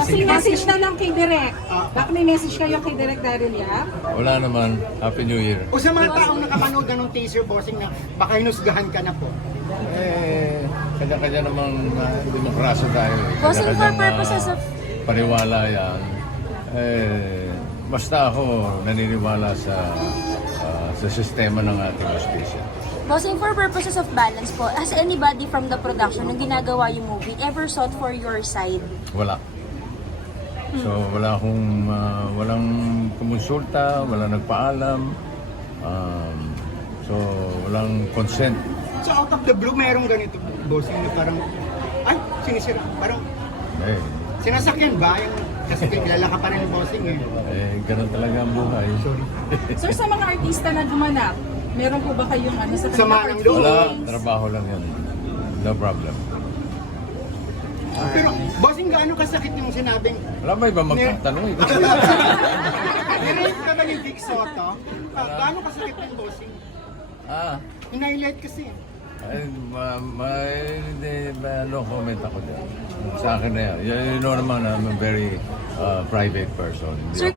Bossing, message na lang kay Direk. Baka may message kayo kay Direk Daryl Yap? Wala naman. Happy New Year. O sa mga taong nakapanood na ng teaser, bossing, na baka hinusgahan ka na po. Eh, kanya-kanya namang demokrasya tayo. Bossing, for Kanya-kanyang, purposes of... paniwala yan. Basta ako naniniwala sa sistema ng ating justisya. Bossing, for purposes of balance po, has anybody from the production nung ginagawa yung movie ever sought for your side? Wala. So walang kumonsulta, walang nagpaalam. So walang consent. So out of the blue, merong ganito, bossing, na parang, ay, sinisira, parang, Eh, sinasakyan ba? Yung, kasi kilala ka pa rin ng bossing eh. ganun talaga ang buhay. Sorry. Sir, sa mga artista na gumanap, meron po ba kayong sa Sama ng loob. Wala, trabaho lang yan. No problem. Pero, bossing, gaano kasakit yung sinabing, Wala ba iba magtatanong? nirate ka ba ni Vic Soto? Gaano kasakit yung bossing? Hinighlight kasi. No comment ako dyan. Sa akin na yan. You know naman, I'm a very private person. Hindi Sir,